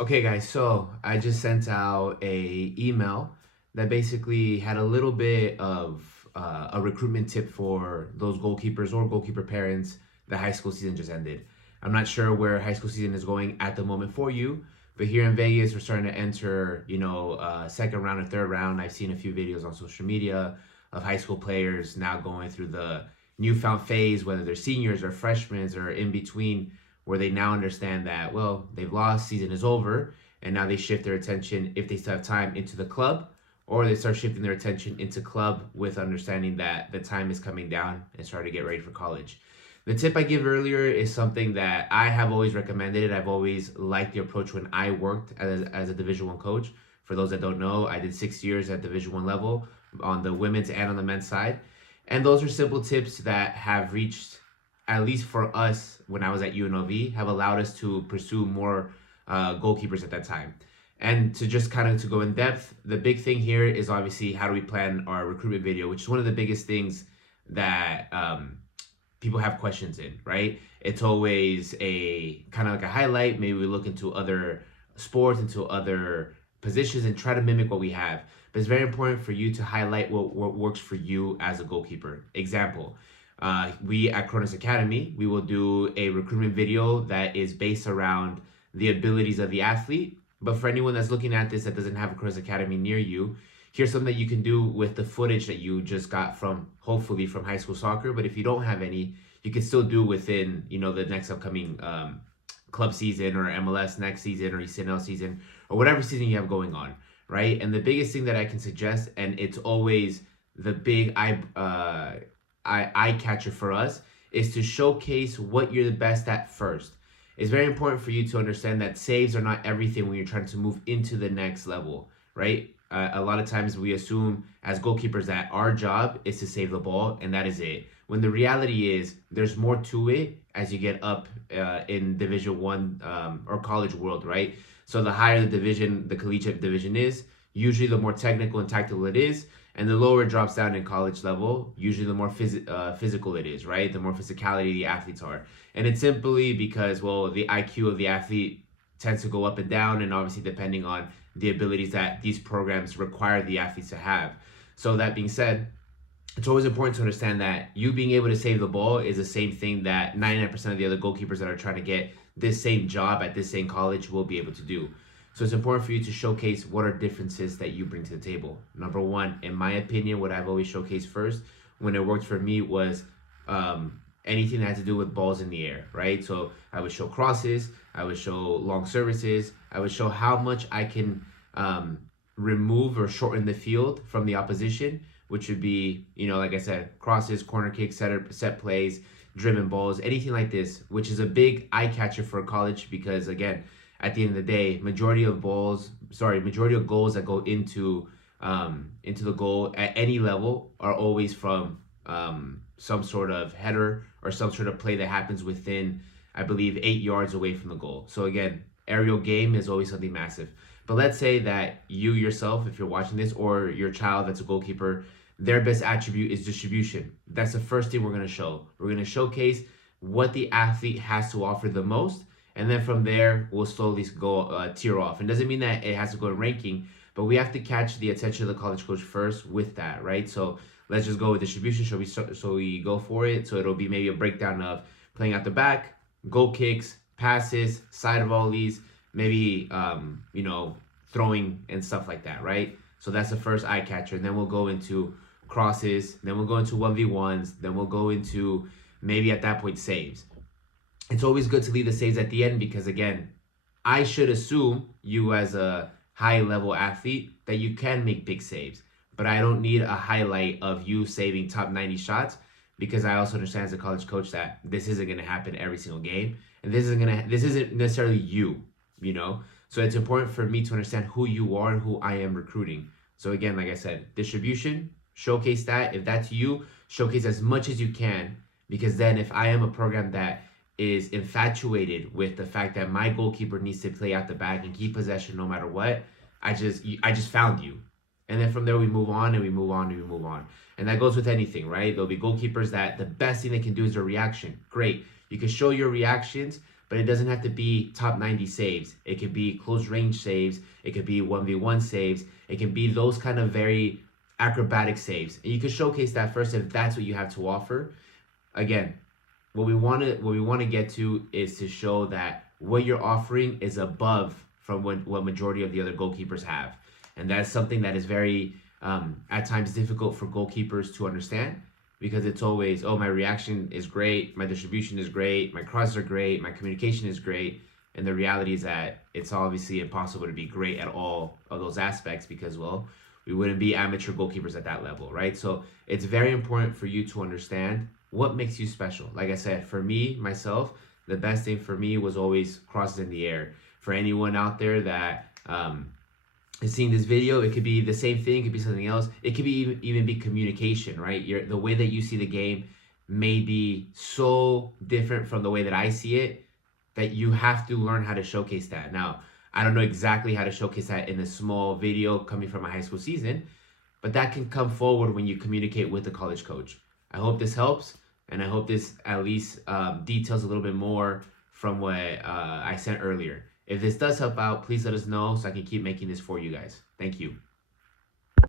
Okay, guys, so I just sent out a email that basically had a little bit of a recruitment tip for those goalkeepers or goalkeeper parents. The high school season just ended. I'm not sure where high school season is going at the moment for you, but here in Vegas, we're starting to enter, second round and third round. I've seen a few videos on social media of high school players now going through the newfound phase, whether they're seniors or freshmen or in between, where they now understand that, well, they've lost, season is over, and now they shift their attention, if they still have time, into the club, or they start shifting their attention into club with understanding that the time is coming down and start to get ready for college. The tip I give earlier is something that I have always recommended. I've always liked the approach when I worked as a Division One coach. For those that don't know, I did 6 years at Division One level on the women's and on the men's side. And those are simple tips that have reached, at least for us when I was at UNLV, have allowed us to pursue more goalkeepers at that time. And to just kind of to go in depth, the big thing here is obviously how do we plan our recruitment video, which is one of the biggest things that people have questions in, right? It's always a kind of like a highlight. Maybe we look into other sports, into other positions, and try to mimic what we have. But it's very important for you to highlight what works for you as a goalkeeper. Example, we at KRONIS Academy, we will do a recruitment video that is based around the abilities of the athlete. But for anyone that's looking at this that doesn't have a KRONIS Academy near you, here's something that you can do with the footage that you just got from, hopefully, from high school soccer. But if you don't have any, you can still do within, the next upcoming club season or MLS next season or ECNL season or whatever season you have going on, right? And the biggest thing that I can suggest, and it's always the big eye catcher for us, is to showcase what you're the best at first. It's very important for you to understand that saves are not everything when you're trying to move into the next level, right? A lot of times we assume as goalkeepers that our job is to save the ball and that is it. When the reality is there's more to it as you get up in Division One or college world, right? So the higher the division, the collegiate division is, usually the more technical and tactical it is. And the lower it drops down in college level, usually the more physical it is, right? The more physicality the athletes are. And it's simply because, well, the IQ of the athlete tends to go up and down, and obviously depending on the abilities that these programs require the athletes to have. So that being said, it's always important to understand that you being able to save the ball is the same thing that 99% of the other goalkeepers that are trying to get this same job at this same college will be able to do. So it's important for you to showcase what are differences that you bring to the table. Number one, in my opinion, what I've always showcased first when it worked for me was anything that had to do with balls in the air, right? So I would show crosses, I would show long services, I would show how much I can remove or shorten the field from the opposition, which would be, like I said, crosses, corner kicks, set plays, driven balls, anything like this, which is a big eye catcher for college because, again, at the end of the day, majority of goals that go into the goal at any level are always from some sort of header or some sort of play that happens within, I believe, 8 yards away from the goal. So again, aerial game is always something massive. But let's say that you yourself, if you're watching this, or your child that's a goalkeeper, their best attribute is distribution. That's the first thing we're going to show. We're going to showcase what the athlete has to offer the most. And then from there, we'll slowly go tier off. And doesn't mean that it has to go in ranking, but we have to catch the attention of the college coach first with that, right? So let's just go with distribution. So we go for it. So it'll be maybe a breakdown of playing out the back, goal kicks, passes, side volleys, maybe, throwing and stuff like that, right? So that's the first eye catcher. And then we'll go into crosses. Then we'll go into 1v1s. Then we'll go into maybe at that point saves. It's always good to leave the saves at the end because, again, I should assume you as a high-level athlete that you can make big saves. But I don't need a highlight of you saving top 90 shots because I also understand as a college coach that this isn't going to happen every single game. And this isn't necessarily you, So it's important for me to understand who you are and who I am recruiting. So again, like I said, distribution, showcase that. If that's you, showcase as much as you can because then if I am a program that is infatuated with the fact that my goalkeeper needs to play out the back and keep possession no matter what, I just found you. And then from there we move on and we move on and we move on. And that goes with anything, right? There'll be goalkeepers that the best thing they can do is their reaction. Great. You can show your reactions, but it doesn't have to be top 90 saves. It could be close range saves. It could be 1v1 saves. It can be those kind of very acrobatic saves. And you can showcase that first if that's what you have to offer. Again, what we want to get to is to show that what you're offering is above from what majority of the other goalkeepers have. And that's something that is very at times difficult for goalkeepers to understand, because it's always, oh, my reaction is great, my distribution is great, my crosses are great, my communication is great. And the reality is that it's obviously impossible to be great at all of those aspects, because, well, we wouldn't be amateur goalkeepers at that level, right? So it's very important for you to understand what makes you special. Like I said, for me, myself, the best thing for me was always crosses in the air. For anyone out there that is seeing this video, it could be the same thing, it could be something else. It could be even be communication, right? The way that you see the game may be so different from the way that I see it that you have to learn how to showcase that. Now, I don't know exactly how to showcase that in a small video coming from a high school season, but that can come forward when you communicate with the college coach. I hope this helps, and I hope this at least details a little bit more from what I sent earlier. If this does help out, please let us know so I can keep making this for you guys. Thank you.